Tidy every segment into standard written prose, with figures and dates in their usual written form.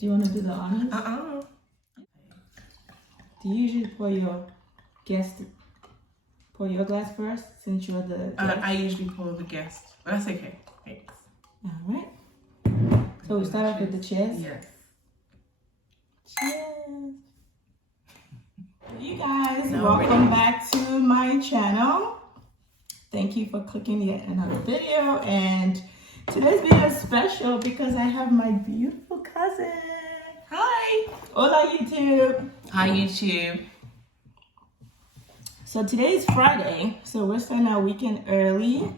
Do you want to do the honors? Do you usually pour your glass first, since you're the guest? I usually pour the guest, but that's okay. Thanks. All right. So we start off with the cheers? Yes. Cheers. You guys, welcome back to my channel. Thank you for clicking yet another video. And today's video is special because I have my beautiful cousin. Hi. Hola, YouTube. Hi, YouTube. So today is Friday, so we're starting our weekend early.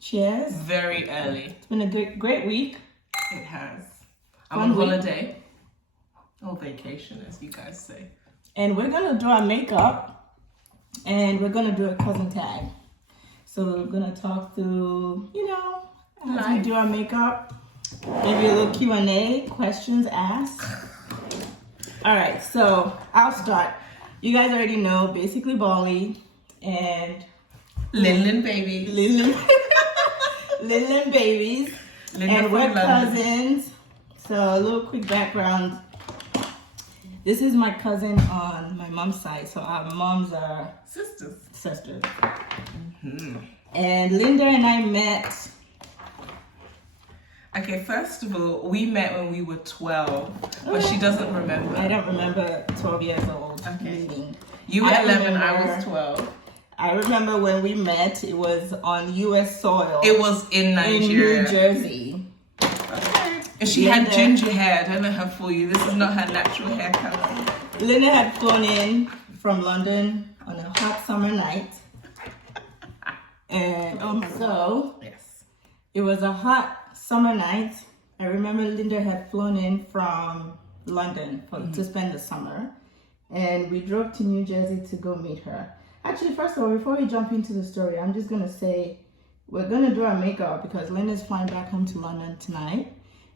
Cheers. Very early. It's been a great week. It has. I'm on holiday. Or vacation, as you guys say. And we're gonna do our makeup, and we're gonna do a cousin tag. So we're gonna talk through, as we do our makeup, maybe a little Q&A, questions asked. All right, so I'll start. You guys already know, basically Bali and Lin baby. Lin babies. And we're cousins. So a little quick background. This is my cousin on my mom's side. So our moms are Sisters. Mm-hmm. And Linda and I met. Okay, first of all, we met when we were 12, but she doesn't remember. I don't remember 12 years old meeting. You were 11, I was 12. I remember when we met, it was on U.S. soil. It was in Nigeria. In New Jersey. Okay. And she had ginger hair. I don't know how for you. This is not her natural hair color. Linda had flown in from London on a hot summer night. And yes, it was a hot summer night. I remember Linda had flown in from London to spend the summer. And we drove to New Jersey to go meet her. Actually, first of all, before we jump into the story, I'm just going to say we're going to do our makeup because Linda's flying back home to London tonight.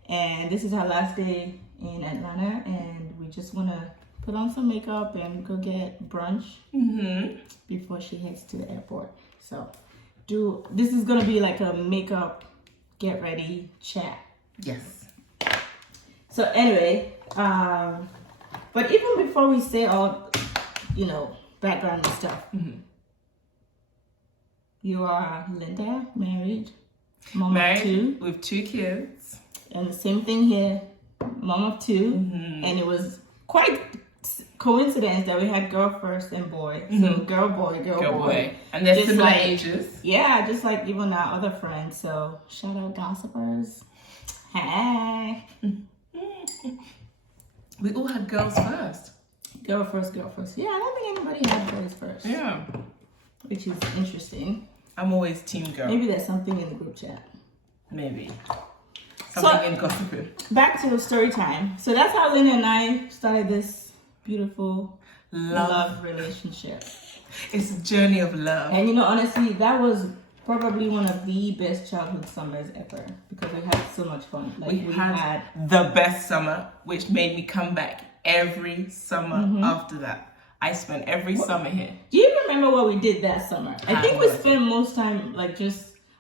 And this is her last day in Atlanta. And we just want to put on some makeup and go get brunch before she heads to the airport. So this is going to be like a makeup get ready chat. Yes. So anyway, but even before we say all, background and stuff, you are Linda, married, mom of two. With 2 kids. And the same thing here, mom of 2. And it was quite coincidence that we had girl first and boy. So girl, boy. And they're similar ages. Yeah, just like even our other friends. So shout out gossipers. Hey. We all had girls first. Girl first. Yeah, I don't think anybody had boys first. Yeah. Which is interesting. I'm always team girl. Maybe there's something in the group chat. Maybe. Something in gossiping. Back to the story time. So that's how Lynn and I started this beautiful love relationship. It's a journey of love. And honestly, that was probably one of the best childhood summers ever because we had so much fun. We had the best summer, which made me come back every summer after that. I spent every summer here. Do you remember what we did that summer? I think we spent most time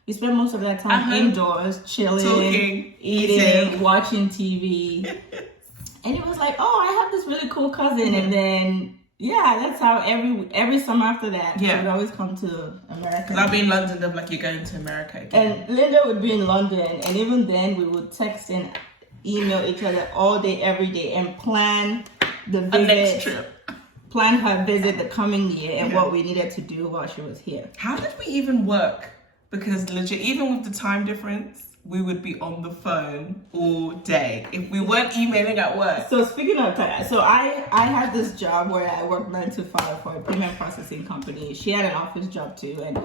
we spent most of that time indoors, chilling, talking, eating, watching TV. And it was like, I have this really cool cousin. And then, that's how every summer after that, we would always come to America. Because I'll be in London, they're like, you're going to America again. And Linda would be in London. And even then, we would text and email each other all day, every day, and plan the visit. Next trip. Plan her visit the coming year and what we needed to do while she was here. How did we even work? Because legit, even with the time difference, we would be on the phone all day if we weren't emailing at work. So speaking of time, so I had this job where I worked 9 to 5 for a payment processing company. She had an office job too, and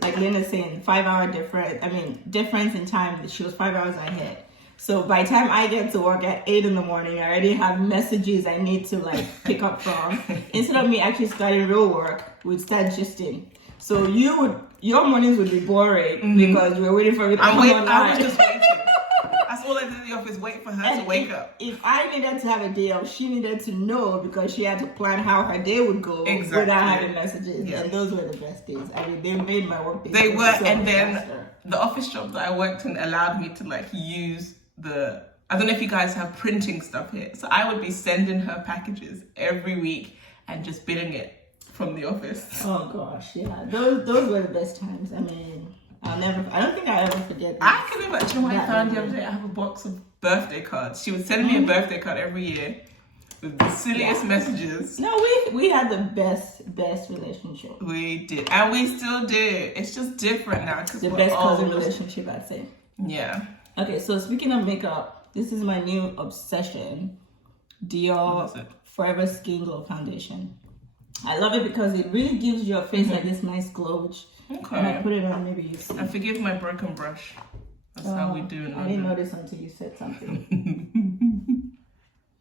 like Linda's saying, 5-hour difference in time. She was 5 hours ahead. So by the time I get to work at 8 in the morning, I already have messages I need to pick up from. Instead of me actually starting real work, we'd start gisting. So your mornings would be boring because you were waiting for me to come online. I was just waiting. That's all I did in the office, wait for her to wake up. If I needed to have a day off, she needed to know because she had to plan how her day would go without having messages. Yeah. And those were the best days. They made my work days. They were, and then the office job that I worked in allowed me to use the I don't know if you guys have printing stuff here. So I would be sending her packages every week and just billing it from the office. Oh gosh, yeah. Those were the best times. I mean, I don't think I'll ever forget that. I can imagine what I found the other day. I have a box of birthday cards. She would send me a birthday card every year with the silliest messages. No, we had the best relationship. We did. And we still do. It's just different now. The best cousin relationship, I'd say. Yeah. Okay, so speaking of makeup, this is my new obsession. Dior Forever Skin Glow Foundation. I love it because it really gives your face like this nice glow, which when I put it on, maybe you see. And forgive my broken brush. That's how we do it. I didn't notice until you said something.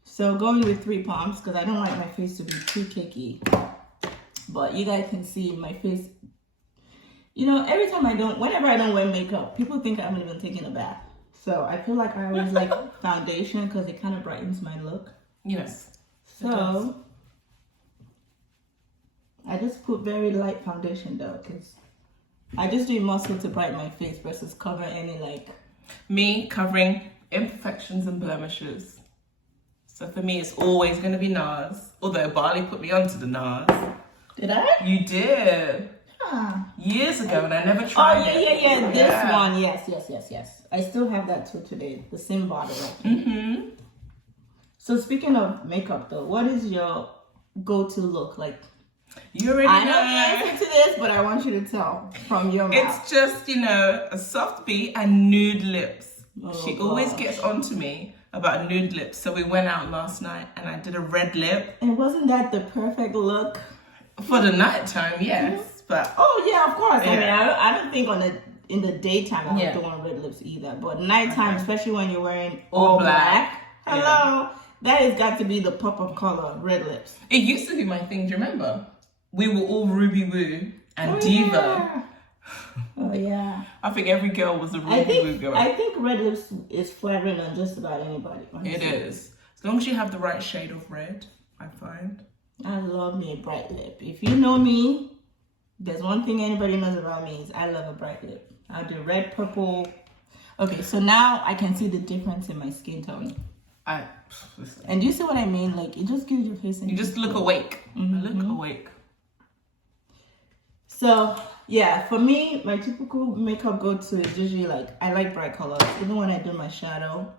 So going with 3 pumps because I don't like my face to be too cakey. But you guys can see my face. You know, whenever I don't wear makeup, people think I'm even taking a bath. So I feel like I always like foundation because it kind of brightens my look. Yes. So I just put very light foundation though because I just do muscle to brighten my face versus cover any like... Me covering imperfections and blemishes. So for me, it's always going to be NARS. Although Barley put me onto the NARS. Did I? You did. Huh. Years ago, and I never tried it. Yeah. This one, yes. I still have that till today. The same bottle. Mm-hmm. So speaking of makeup, though, what is your go-to look like? You already know. I know the answer to this, but I want you to tell from your mouth. It's just, a soft B and nude lips. She always gosh. gets onto me about nude lips. So we went out last night, and I did a red lip. And wasn't that the perfect look? For the nighttime, yes. Mm-hmm. But yeah, of course. Yeah. I mean, I don't think in the daytime I don't want red lips either. But nighttime, especially when you're wearing all black. Hello. That has got to be the pop of color, red lips. It used to be my thing. Do you remember? We were all Ruby Woo and Diva. Yeah. Oh yeah. I think every girl was a Ruby Woo girl. I think red lips is flattering on just about anybody. Honestly. It is. As long as you have the right shade of red, I find. I love me a bright lip. If you know me, there's one thing anybody knows about me is I love a bright lip. I'll do red, purple. Okay, so now I can see the difference in my skin tone. And do you see what I mean? Like, it just gives your face... You just look awake. Mm-hmm. I look awake. So, yeah, for me, my typical makeup go-to is usually like, I like bright colors. Even when I do my shadow,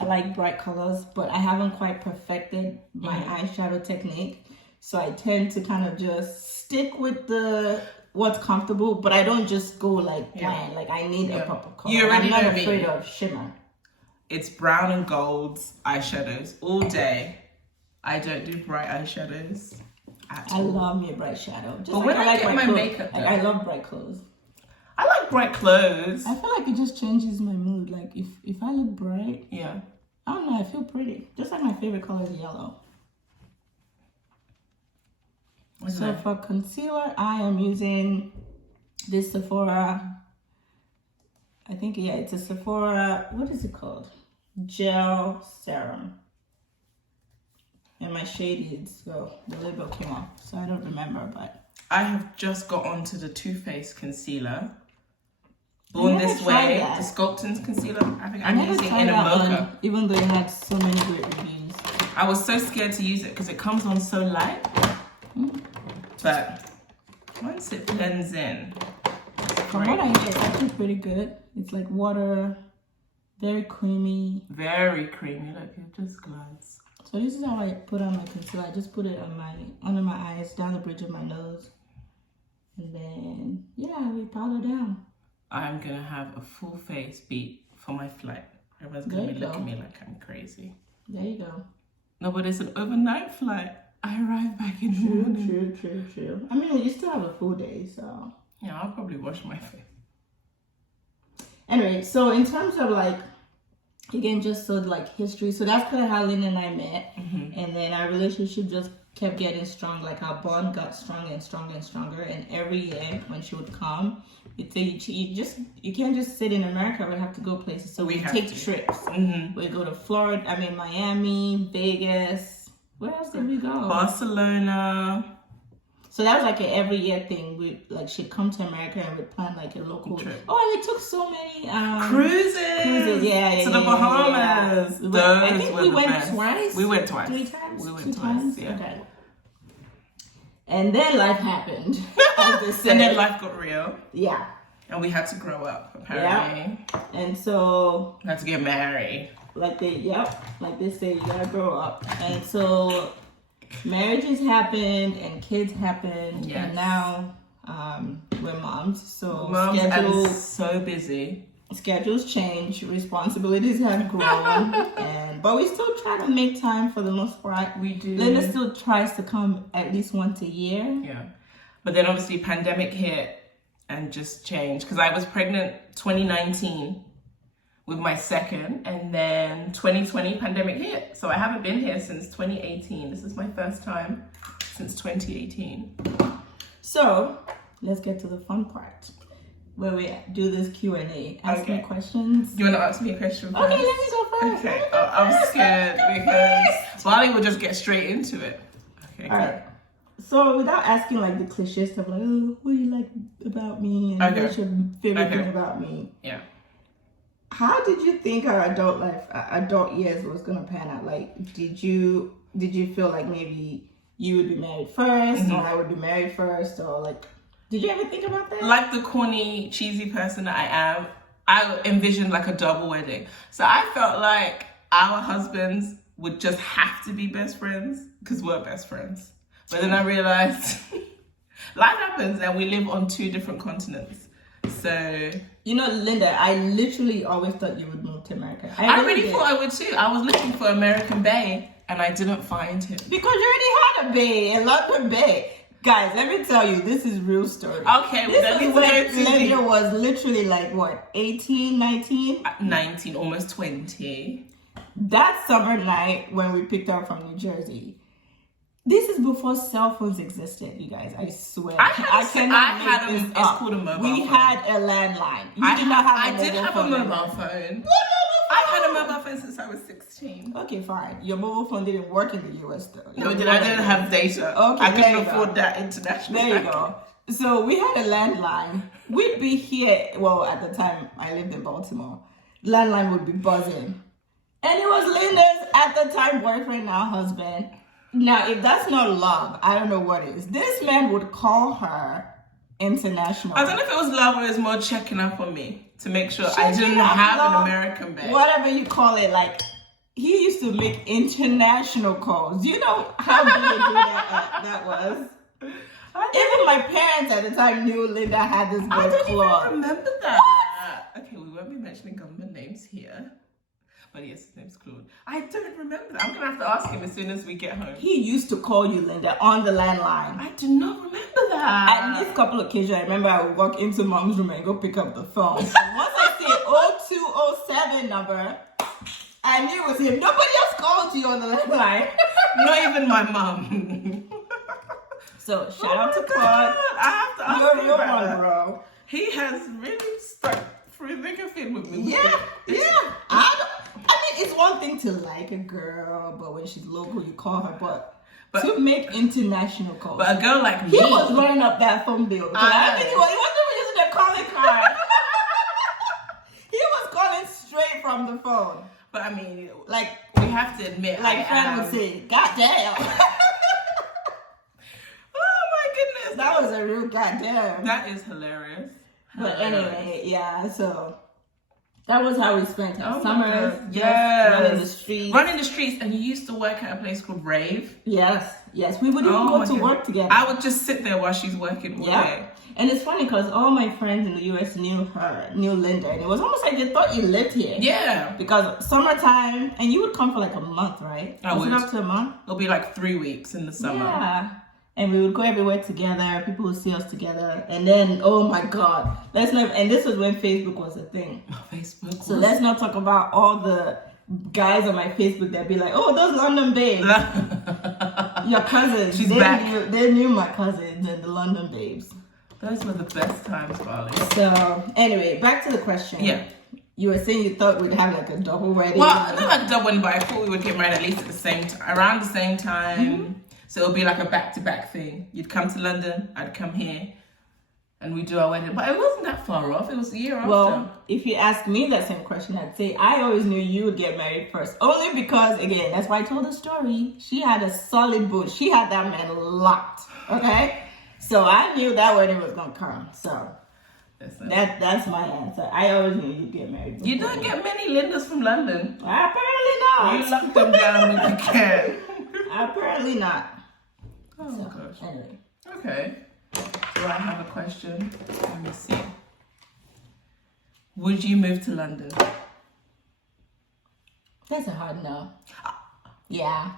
I like bright colors, but I haven't quite perfected my eyeshadow technique. So I tend to kind of just stick with what's comfortable, but I don't just go like bland. Like I need a proper color. You already I'm not know afraid me. of shimmer. It's brown and golds eyeshadows all day. I don't do bright eyeshadows at all. I love me a bright shadow. Just But like when I like get my clothes. makeup Like, done, I love bright clothes. I like bright clothes. I feel like it just changes my mood. Like if I look bright, Yeah. I don't know, I feel pretty. Just like my favorite color is yellow. So for concealer, I am using this Sephora. I think, it's a Sephora, what is it called? Gel Serum. And my shade is, the label came off, so I don't remember, but. I have just got onto the Too Faced concealer. Born This Way, the Sculpton's concealer. I think I'm using it in a mocha. Even though it had so many great reviews. I was so scared to use it because it comes on so light. But once it blends in, From what I hear, it's actually pretty good. It's like water, very creamy. Very creamy. Look, it just glides. So this is how I put on my concealer. I just put it on under my eyes, down the bridge of my nose. And then, we powder down. I'm going to have a full face beat for my flight. Everyone's going to be looking at me like I'm crazy. There you go. No, but it's an overnight flight. I arrive back in the morning. True. I mean, you still have a full day, so. Yeah, I'll probably wash my face. Anyway, so in terms of again, just so history. So that's kind of how Lynn and I met. And then our relationship just kept getting strong. Like our bond got stronger and stronger and stronger. And every year when she would come, you'd say, you can't just sit in America. We have to go places. So we take trips. We go to Florida, Miami, Vegas. Where else did we go? Barcelona. So that was like an every year thing. She'd come to America and we'd plan like a local trip. Oh, and we took so many Cruises. Yeah, to the Bahamas. Yeah. I think were we the went best. twice. We went twice. 3 times. We went 2 twice. times. Yeah. Okay. And then life happened. As they say. And then life got real. Yeah. And we had to grow up, apparently. Yeah. And so We had to get married. like they say, you gotta grow up. And so marriages happened and kids happened. Yes. And now we're moms. So Mom's so busy. schedules change, responsibilities have grown, but we still try to make time for the most part. We do. Linda still tries to come at least once a year. Yeah. But then obviously pandemic hit and just changed. Because I was pregnant 2019 with my second, and then 2020 pandemic hit. So I haven't been here since 2018. This is my first time since 2018. So let's get to the fun part, where we do this Q&A. Ask me Okay. questions. Do you want to ask me a question first? Okay, let me go first. Okay. I'm scared because Bali will just get straight into it. Okay. All right. So without asking like the cliche stuff like, oh, what do you like about me? And Okay. what's your favorite Okay. thing about me? Yeah. How did you think our adult years was gonna pan out? Like, did you feel like maybe you would be married first, or I would be married first, or like, did you ever think about that? Like the corny, cheesy person that I am, I envisioned like a double wedding. So I felt like our husbands would just have to be best friends because we're best friends. But then I realized life happens and we live on 2 different continents. So You know, Linda, I literally always thought you would move to America. I really did. thought I would too. I was looking for American Bae and I didn't find him. Because you already had a bae, a London bae. Guys, let me tell you, this is real story. Okay, This then is let's when go to Linda the- was literally like, what, 18, 19? 19, almost 20. That summer night when we picked her up from New Jersey. This is before cell phones existed, you guys. I swear. It's It's called a mobile We phone. had a landline. You did not have a I mobile did have phone. a mobile phone. I had a mobile phone since I was 16. Okay, fine. Your mobile phone didn't work in the US though. No, I didn't have data. Okay, I there couldn't you go. afford that international. There you go. So we had a landline. We'd be here. Well, at the time, I lived in Baltimore. Landline would be buzzing. And it was Linda's, at the time, boyfriend, now husband. Now, if that's not love, I don't know what is. This man would call her international. I don't know if it was love or it was more checking up on me to make sure I Checking didn't up, have love, an American bae. Whatever you call it, like, he used to make international calls. Do you know how big a deal that was? Even my parents at the time knew Linda had this I good don't claw. even remember that. Okay, we won't be mentioning government names here. But yes, his name's Claude. I don't remember that. I'm going to have to ask him as soon as we get home. He used to call you, Linda, on the landline. I do not remember that. At least a couple of occasions, I remember I would walk into mom's room and go pick up the phone. And once I see 0207 number, I knew it was him. Nobody else called you on the landline. Not even my mum. So shout out to God, Claude. I have to ask You're a him real about one, that. bro. He has really stuck through thick and thin with me. Yeah. I mean, it's one thing to like a girl, but when she's local, you call her. But to make international calls. But a girl like me. He was running up that phone bill. I think he wasn't using a calling card. He was calling straight from the phone. But I mean, Like we have to admit, friend would say, God damn. Oh my goodness, That was a real goddamn. that is hilarious. But anyway, yeah, so that was how we spent our Oh my summers. God. just Yes. Running the streets. Running the streets, and you used to work at a place called Rave. Yes. We would even Oh go my to God. work together. I would just sit there while she's working all day. And it's funny because all my friends in the US knew Linda, and it was almost like they thought you lived here. Yeah. Because summertime, and you would come for like a month, right? I Was it would. up to a month? It'll be like 3 weeks in the summer. Yeah. And we would go everywhere together. People would see us together. And then, oh my God. And this was when Facebook was a thing. Facebook. So let's not talk about all the guys on my Facebook that be like, oh, those London babes. Your cousins. She's back. They knew my cousins and the London babes. Those were the best times, Bali. So, anyway, back to the question. Yeah. You were saying you thought we'd have like a double wedding. Well, not like double, but I thought we would get married at least at the same time, around the same time. So it'll be like a back-to-back thing. You'd come to London, I'd come here, and we do our wedding. But it wasn't that far off. It was a year after. Well, if you ask me that same question, I'd say I always knew you would get married first. Only because, again, that's why I told the story. She had a solid boot. She had that man locked. Okay? So I knew that wedding was going to come. So that's my answer. I always knew you'd get married. You don't get many Lindas from London. Apparently not. You lock them down when you can. Apparently not. Oh, So, gosh. anyway. Okay. Do I have a question? Let me see. Would you move to London? That's a hard no. Yeah.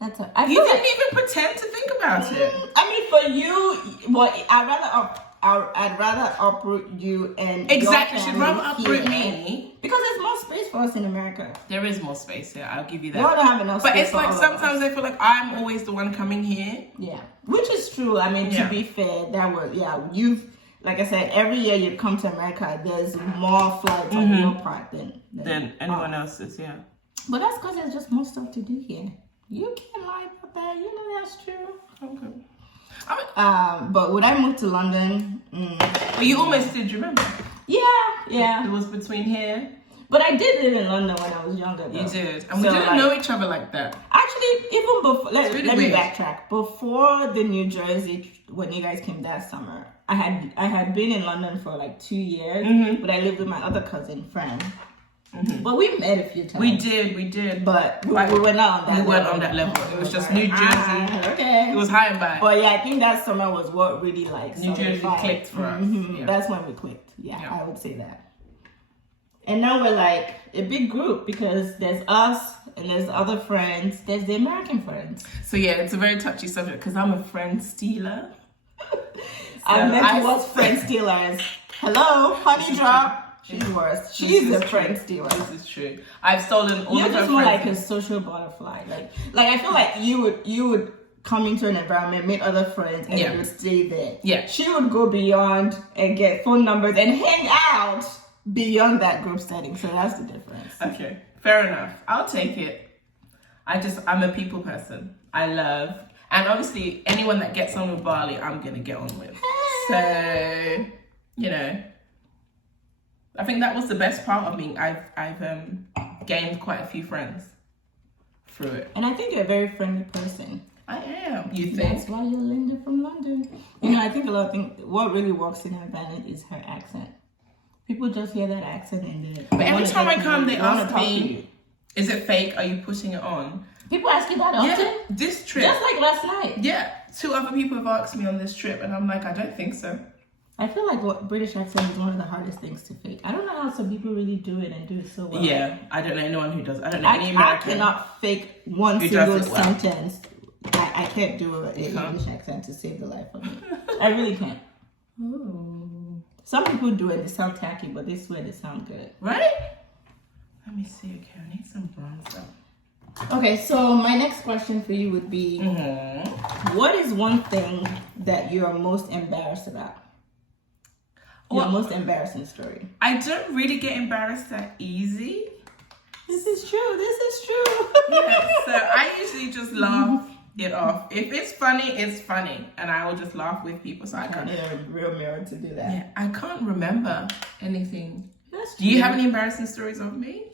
That's a. You didn't even pretend to think about it. I mean, for you, well, I'd rather uproot you and Exactly. your She'd family rather uproot here. me. Because there's more space for us in America. There is more space here. I'll give you that. You don't have enough But space it's for like all of sometimes us. I feel like I'm always the one coming here. Yeah, which is true. I mean, Yeah. to be fair, that was you've. Like I said, every year you come to America, there's more flights on your part than anyone else's, yeah. But that's because there's just more stuff to do here. You can't lie about that. You know that's true. Okay. But would I move to London? But you almost did, you remember? Yeah. It was between here. But I did live in London when I was younger. Though. You did. And we So, didn't like, know each other like that. Actually, even before, let me weird. backtrack. Before the New Jersey, when you guys came that summer, I had been in London for like 2 years, but I lived with my other cousin, friend. But we met a few times. We did. But we were not on that level. We weren't on that level. It was just New Jersey. Okay. It was high and by. But yeah, I think that summer was what really like New Jersey solidified. clicked for us. Yeah. That's when we clicked. Yeah, I would say that. And now we're like a big group because there's us and there's other friends. There's the American friends. So yeah, it's a very touchy subject because I'm a friend stealer. I meant was friend stealers. Hello, honey drop. She's worse. She's a friend stealer. This is true. I've stolen all You're of her just more like friends. a social butterfly. Like I feel like you would come into an environment, meet other friends, and you would stay there. Yeah. She would go beyond and get phone numbers and hang out beyond that group setting. So that's the difference. Okay, fair enough. I'll take it. I'm a people person. I love, and obviously anyone that gets on with Bali, I'm gonna get on with. So, you know, I think that was the best part of me. I've gained quite a few friends through it. And I think you're a very friendly person. I am. You think? That's why you're Linda from London. You know, I think a lot of things. What really works in her advantage is her accent. People just hear that accent and they. But every time I come, they ask talk to me, you. "Is it fake? Are you putting it on?" People ask you that often. Yeah, this trip. Just like last night. Yeah, 2 other people have asked me on this trip, and I'm like, I don't think so. I feel like what British accent is one of the hardest things to fake. I don't know how some people really do it and do it so well. Yeah, I don't know anyone who does. I don't know any American. I cannot fake one who single does it well. sentence. I can't do an English accent to save the life of me. I really can't. Ooh. Some people do it, they sound tacky, but they swear they sound good. Right? Let me see. Okay, I need some bronzer. Okay, so my next question for you would be, what is one thing that you are most embarrassed about? Your most embarrassing story. I don't really get embarrassed that easy. This is true. Yeah, so I usually just laugh it off. If it's funny, it's funny, and I will just laugh with people. So I I can't. need a real mirror to do that. Yeah, I can't remember anything. That's Do you true. have any embarrassing stories of me?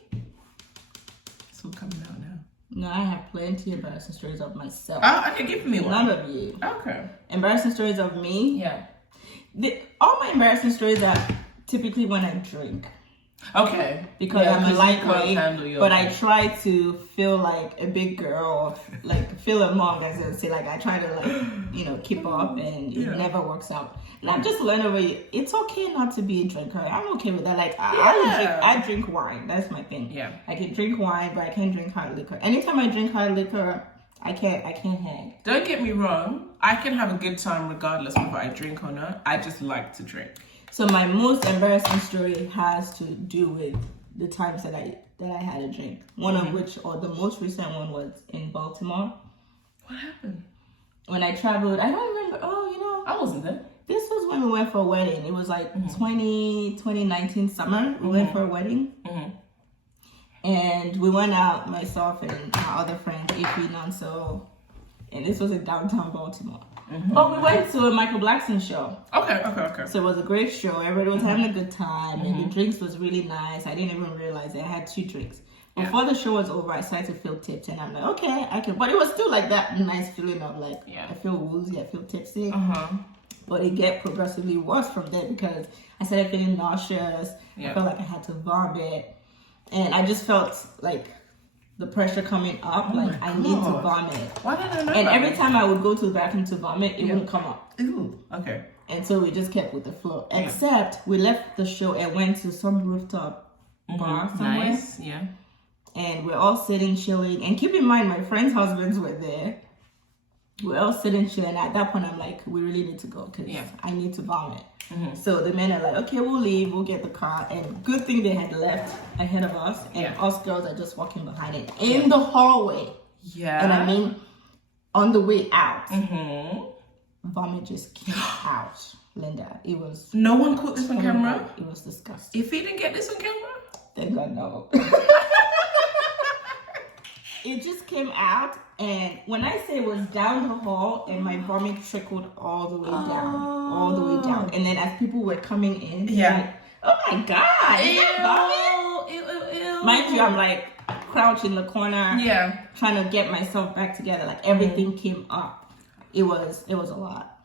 It's all coming out now. No, I have plenty of embarrassing stories of myself. Oh, okay, give me one. None of you. Okay. Embarrassing stories of me? Yeah. All my embarrassing stories are typically when I drink. Okay. Because Yeah, I'm a 'cause you can't handle lightweight, your but I drink. try to feel like a big girl, like feel among, as I say, like I try to keep up, and it never works out. And I've just learned over it, it's okay not to be a drinker. I'm okay with that. Like I drink wine. That's my thing. Yeah. I can drink wine, but I can't drink hard liquor. Anytime I drink hard liquor, I can't hang. Don't get me wrong. I can have a good time regardless whether I drink or not. I just like to drink. So my most embarrassing story has to do with the times that I had a drink. One of which, or the most recent one, was in Baltimore. What happened? When I traveled, I don't remember. I wasn't there. This was when we went for a wedding. It was like 2019 summer. We went for a wedding. And we went out, myself and my other friend, Ify, Nonso, and this was in downtown Baltimore. But we went to a Michael Blackson show. Okay. So it was a great show. Everybody was having a good time, and the drinks was really nice. I didn't even realize I had 2 drinks. Before the show was over, I started to feel tipped, and I'm like, okay, I can. But it was still like that nice feeling of like, I feel woozy, I feel tipsy. But it get progressively worse from there because I started feeling nauseous. I felt like I had to vomit, and I just felt like the pressure coming up, like I need to vomit. Why did I know And that? every time I would go to the bathroom to vomit, it wouldn't come up. Ooh, okay. And so we just kept with the flow. Except we left the show and went to some rooftop bar somewhere. Nice, yeah. And we're all sitting chilling. And keep in mind, my friends' husbands were there. We're all sitting chilling. At that point, I'm like, we really need to go because I need to vomit. So the men are like, okay, we'll leave. We'll get the car. And good thing they had left ahead of us. And us girls are just walking behind it in the hallway. Yeah. And I mean, on the way out, vomit just came out, Linda. It was... No one caught this on camera? It was disgusting. If he didn't get this on camera? Thank God, no. It just came out, and when I say it was down the hall, and my vomit trickled all the way down, and then as people were coming in, like, oh my God, is that vomit? Ew. Mind you, I'm like crouched in the corner, trying to get myself back together. Like everything came up. It was a lot.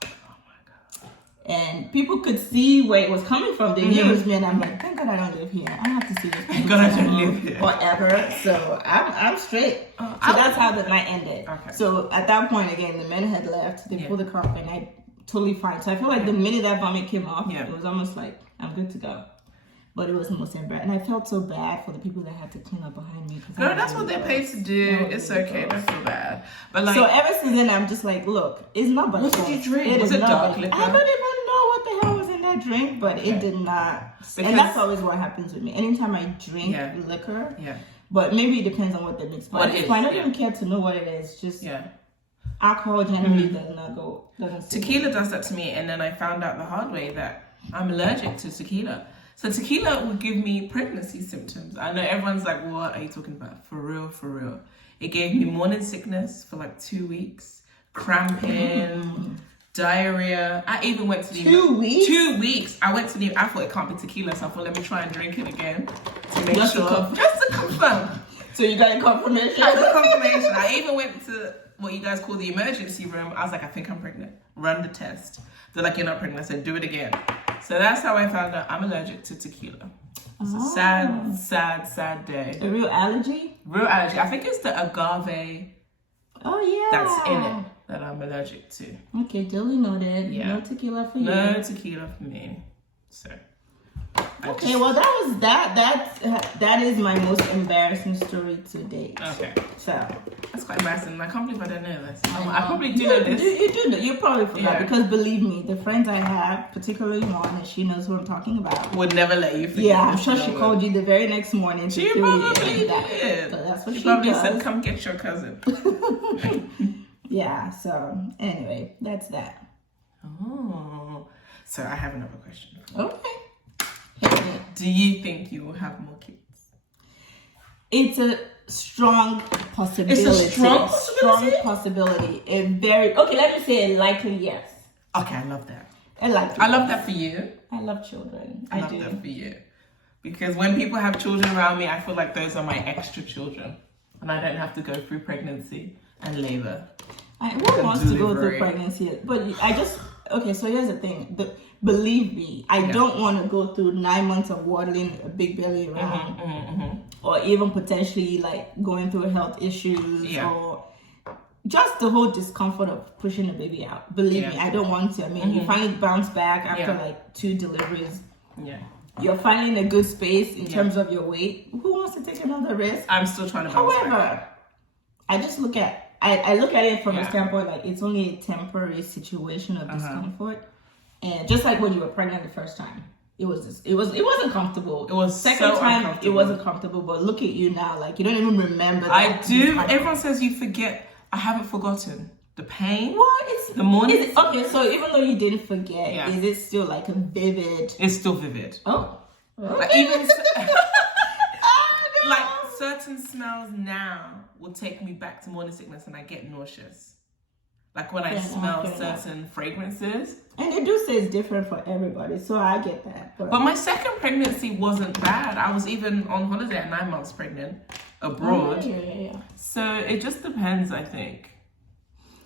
And people could see where it was coming from. They knew it was me, and I'm like, thank God I don't live here. I have to see this. Thank God I don't live here. Forever. So I'm straight. So that's how the night ended. Okay. So at that point, again, the men had left. They pulled the car up, and I totally fine. So I feel like the minute that vomit came off, it was almost like I'm good to go. But it was the most embarrassing. And I felt so bad for the people that had to clean up behind me. No, that's what they're paid to do. It's okay. Don't feel bad. But like, so ever since then, I'm just like, look, it's not but what did you drink? Was it dark liquor? I don't even know what the hell was in that drink, but it did not. And that's always what happens with me. Anytime I drink liquor, but maybe it depends on what they mix. But I don't even care to know what it is. Just alcohol generally does not go. Tequila does that to me, and then I found out the hard way that I'm allergic to tequila. So tequila would give me pregnancy symptoms. I know everyone's like, what are you talking about? For real. It gave me morning sickness for like 2 weeks, cramping, diarrhea. I even went to the... 2 weeks? 2 weeks. I went to the... I thought it can't be tequila, so I thought, let me try and drink it again to make sure. Just to confirm. So you got a confirmation? I got confirmation. I even went to what you guys call the emergency room. I was like, I think I'm pregnant. Run the test. They're like, you're not pregnant. I said, do it again. So that's how I found out I'm allergic to tequila. It's a sad day. A real allergy? Real allergy. I think it's the agave that's in it that I'm allergic to. Okay, duly noted. No tequila for you. No tequila for me. So... Okay, well that was that is my most embarrassing story to date. Okay. So that's quite embarrassing. I can't believe I don't know this. I probably do know this. You do know. You probably forgot because believe me, the friends I have, particularly one, and she knows who I'm talking about, would never let you forget. Yeah, I'm sure she called you the very next morning. She probably did. So that's what she probably does. said, "Come get your cousin." Yeah. So anyway, that's that. Oh, so I have another question. Okay. Do you think you will have more kids? It's a strong possibility. It's a strong possibility? Strong possibility. A very... Okay, let me say a likely yes. Okay, I love that. I love that for you. I love children. I love that for you. Because when people have children around me, I feel like those are my extra children. And I don't have to go through pregnancy and labor. Who wants to go through pregnancy? But I just... Okay, so here's the thing. Believe me, I don't want to go through 9 months of waddling a big belly around, or even potentially like going through health issues, or just the whole discomfort of pushing a baby out. Believe me, I don't want to. I mean, you finally bounce back after like 2 deliveries. Yeah, you're finally in a good space in terms of your weight. Who wants to take another risk? I'm still trying to bounce back. However, I just look at it from a standpoint like it's only a temporary situation of discomfort. And just like when you were pregnant the first time, it wasn't comfortable. It was second time it wasn't comfortable. But look at you now, like you don't even remember. I do. Everyone says you forget. I haven't forgotten the pain. What? It's the morning. Okay, so even though you didn't forget, is it still like a vivid? It's still vivid. Oh, okay. Like even like certain smells now will take me back to morning sickness, and I get nauseous. Like when I smell certain fragrances. And they do say it's different for everybody, so I get that. But my second pregnancy wasn't bad. I was even on holiday at 9 months pregnant abroad. Yeah. So it just depends, I think.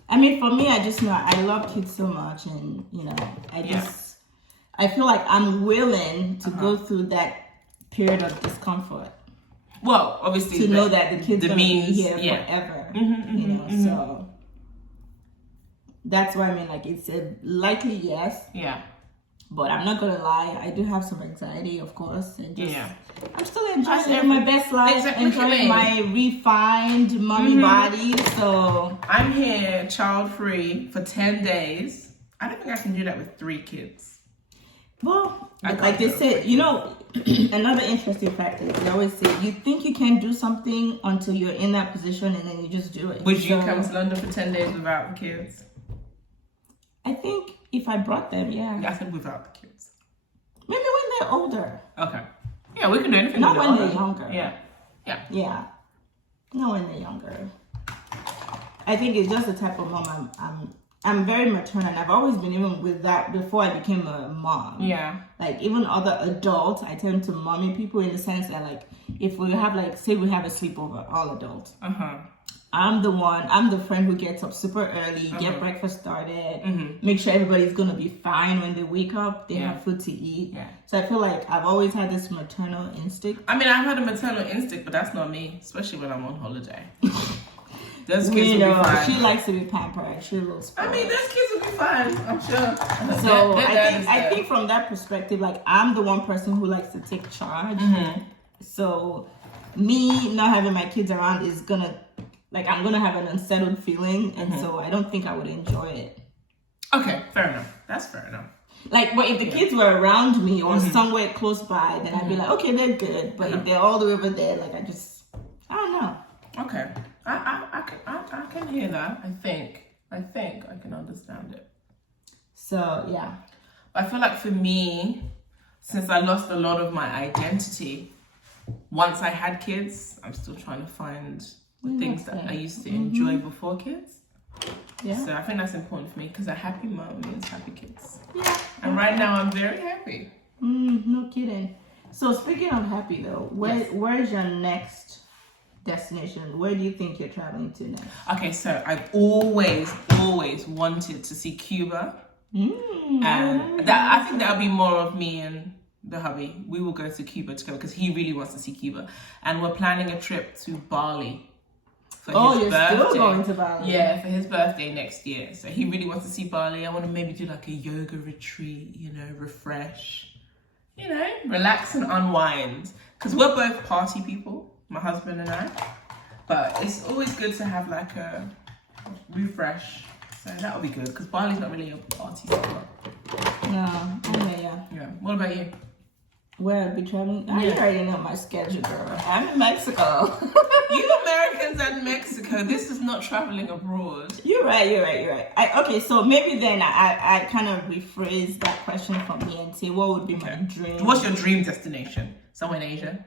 I mean, for me, I just know I love kids so much, and I feel like I'm willing to go through that period of discomfort. Well, obviously, to know that the kids are going to be here forever. So that's why I mean, like, it's a likely yes. Yeah. But I'm not gonna lie, I do have some anxiety, of course, and just I'm still enjoying my best life, enjoying my refined mommy body. So I'm here, child free, for 10 days. I don't think I can do that with 3 kids. Well, like they said, another interesting fact is they always say you think you can do something until you're in that position, and then you just do it. Would you come to London for 10 days without the kids? I think if I brought them, I said without the kids. Maybe when they're older. Okay. Yeah, we can do anything. Not when they're younger. Yeah. Not when they're younger. I think it's just the type of mom I'm very maternal. I've always been, even with that before I became a mom. Yeah. Like even other adults, I tend to mommy people in the sense that, like, if we have, like, say we have a sleepover, all adults. I'm the friend who gets up super early, get breakfast started, make sure everybody's gonna be fine when they wake up, they have food to eat. Yeah. So I feel like I've always had this maternal instinct. I mean, I've had a maternal instinct, but that's not me, especially when I'm on holiday. Those kids will be fine. She likes to be pampered. She loves. I mean, those kids will be fine, I'm sure. So I think from that perspective, like, I'm the one person who likes to take charge. So me not having my kids around is gonna, like, I'm gonna have an unsettled feeling, and so I don't think I would enjoy it. Okay, fair enough. That's fair enough. Like, but if the kids were around me or somewhere close by, then I'd be like, okay, they're good. But if they're all the way over there, like, I don't know. Okay, I can hear that. I think I can understand it. So yeah, I feel like for me, since I lost a lot of my identity once I had kids, I'm still trying to find things that I used to enjoy before kids. Yeah. So I think that's important for me, because a happy mom means happy kids. Yeah. And right now I'm very happy. No kidding. So speaking of happy though, where's your next destination? Where do you think you're traveling to next? Okay, so I've always wanted to see Cuba. And I think that'll be more of me and the hubby. We will go to Cuba together because he really wants to see Cuba. And we're planning a trip to Bali. You're still going to Bali? Yeah, for his birthday next year. So he really wants to see Bali. I want to maybe do like a yoga retreat, refresh, relax and unwind. Because we're both party people, my husband and I. But it's always good to have like a refresh. So that would be good, because Bali's not really a party spot. No, yeah. What about you? Where I'd be traveling? I already know my schedule, girl. I'm in Mexico. You Americans and Mexico. This is not traveling abroad. You're right. Okay, so maybe then I kind of rephrase that question for me and say, what would be my dream? What's your dream destination? Somewhere in Asia?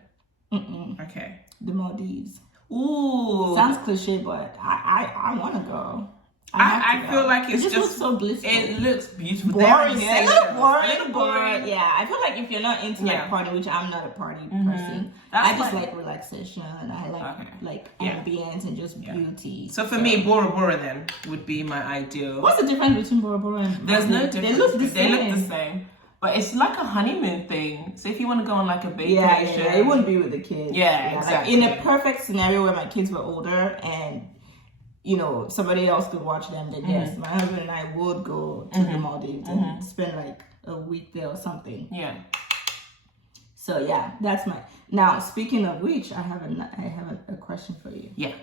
Okay. The Maldives. Ooh. Sounds cliche, but I want to go. I feel like it just looks so blissful. It looks beautiful. Boring. A little boring. Yeah, I feel like if you're not into like party, which I'm not a party person, I just like relaxation. I like ambience and just beauty. So for me, Bora Bora then would be my ideal. What's the difference between Bora Bora and There's no difference. They look the same. But it's like a honeymoon thing. So if you want to go on like a vacation, it wouldn't be with the kids. Yeah, exactly. Like in a perfect scenario where my kids were older and somebody else could watch them, then yes, my husband and I would go to the Maldives and spend like a week there or something. Yeah. So yeah, that's now speaking of which, I have a question for you. Yeah.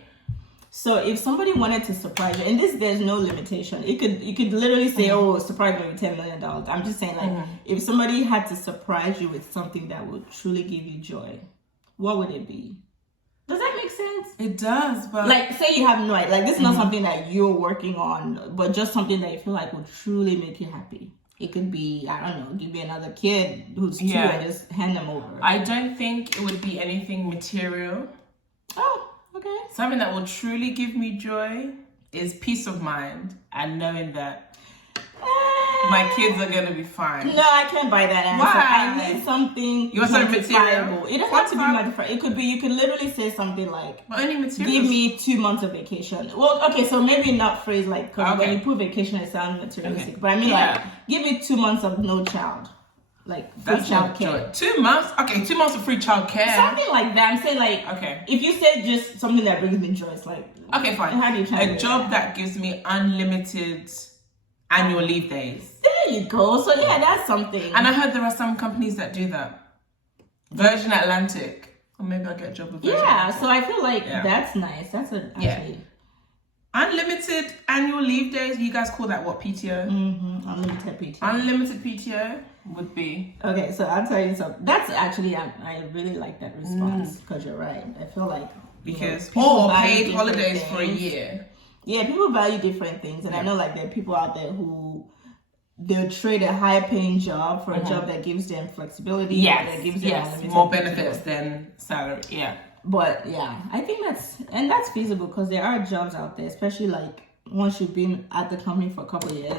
So if somebody wanted to surprise you, and there's no limitation. You could literally say, oh, surprise me with $10 million. I'm just saying, like, if somebody had to surprise you with something that would truly give you joy, what would it be? Does that make sense? It does, but like, say you have no idea. Like, this is not something that you're working on, but just something that you feel like would truly make you happy. It could be, I don't know, give me another kid who's 2 and just hand them over. I don't think it would be anything material. Oh, okay. Something that will truly give me joy. is peace of mind and knowing that my kids are gonna be fine. No, I can't buy that answer. Why? I need something You want something quantifiable. material? It doesn't have to be quantifiable. It could be, you could literally say something like, But only materials. give me 2 months of vacation. Well, okay, so maybe not phrase like, because when Okay. you put vacation, it sounds materialistic. Okay. But I mean, Yeah. like, give me 2 months of no child. Like, free That's child not care. joy. 2 months? Okay, 2 months of free child care. Something like that. I'm saying, like, Okay. if you say just something that brings me joy, it's like, Okay, fine. how do you try to A do job that gives me unlimited annual leave days. There you go. So, yeah, that's something. And I heard there are some companies that do that. Virgin Atlantic. Or maybe I'll get a job with Virgin Atlantic. So I feel like Yeah. that's nice. That's actually Unlimited annual leave days. You guys call that what? PTO? unlimited PTO. Unlimited PTO would be. Okay, so I'll tell you something. That's actually, I really like that response because you're right. I feel like Because people or value paid different holidays for a things. year. Yeah, people value different things, and I know like there are people out there who they'll trade a high paying job for a job that gives them flexibility. That gives them unlimited more PTO. benefits than salary. Yeah. But yeah, I think that's feasible because there are jobs out there, especially like once you've been at the company for a couple of years.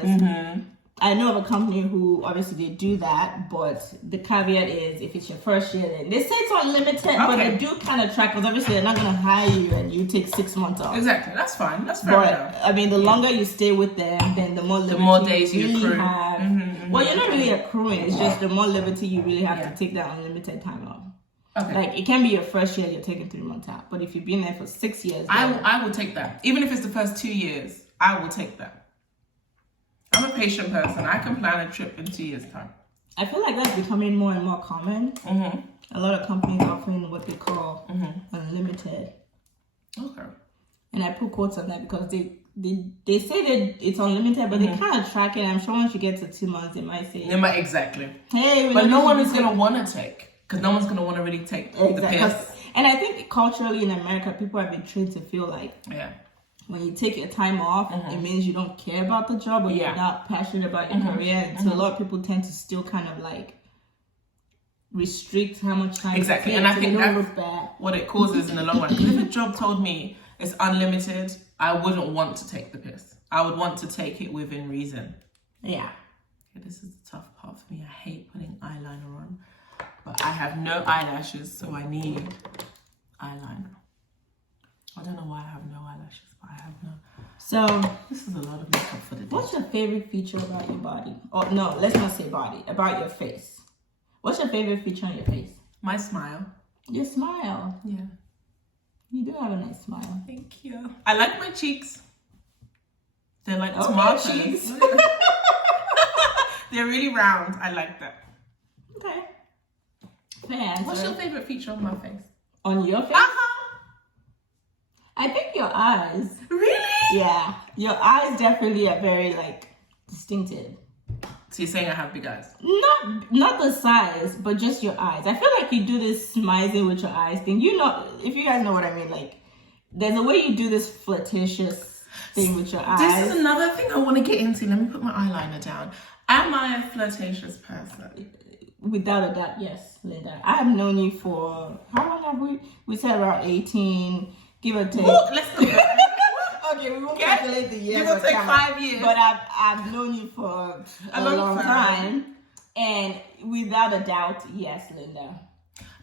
I know of a company who obviously they do that, but the caveat is if it's your first year, then they say it's unlimited, but they do kind of track because obviously they're not going to hire you and you take 6 months off. Exactly, that's fine. That's fair enough. But I mean, the longer you stay with them, then the more liberty more days you really accrue. have. Well, you're not really accruing. It's just the more liberty you really have to take that unlimited time off. Okay. Like it can be your first year, you're taking 3 months out. But if you've been there for 6 years, I will take that. Even if it's the first 2 years, I will take that. I'm a patient person. I can plan a trip in 2 years' time. I feel like that's becoming more and more common. A lot of companies offering what they call unlimited. Okay. And I put quotes on that because they say that it's unlimited, but they kind of track it. I'm sure once you get to 2 months, they might say, Exactly. hey, but no one is going to want to take. Because no one's going to want to really take the piss. And I think culturally in America, people have been trained to feel like when you take your time off, it means you don't care about the job or you're not passionate about your career. And so a lot of people tend to still kind of like restrict how much time Exactly. they And take I so think they don't that's look bad. what it causes in the long run. Because if a job told me it's unlimited, I wouldn't want to take the piss. I would want to take it within reason. Yeah. This is the tough part for me. I hate putting eyeliner on. But I have no eyelashes, so I need eyeliner. I don't know why I have no eyelashes, but I have no. So This is a lot of makeup for the day. what's your favorite feature about your body? Oh no, let's not say body. About your face. What's your favorite feature on your face? My smile. Your smile. Yeah. You do have a nice smile. Thank you. I like my cheeks. They're like Okay, tomatoes. cheeks. They're really round. I like that. Okay. Fair answer. What's your favorite feature on my face? On your face? I think your eyes. Really? Yeah. Your eyes definitely are very like distinctive. So you're saying I have big eyes? Not the size, but just your eyes. I feel like you do this smizing with your eyes thing. You know, if you guys know what I mean, like there's a way you do this flirtatious thing with your eyes. This is another thing I want to get into. Let me put my eyeliner down. Am I a flirtatious person? Without a doubt, yes, Linda. I have known you for how long have we? We said around 18, give or take. Ooh, let's go. Okay, we won't calculate the years. Give or take 5 years. But I've known you for a long time. And without a doubt, yes, Linda.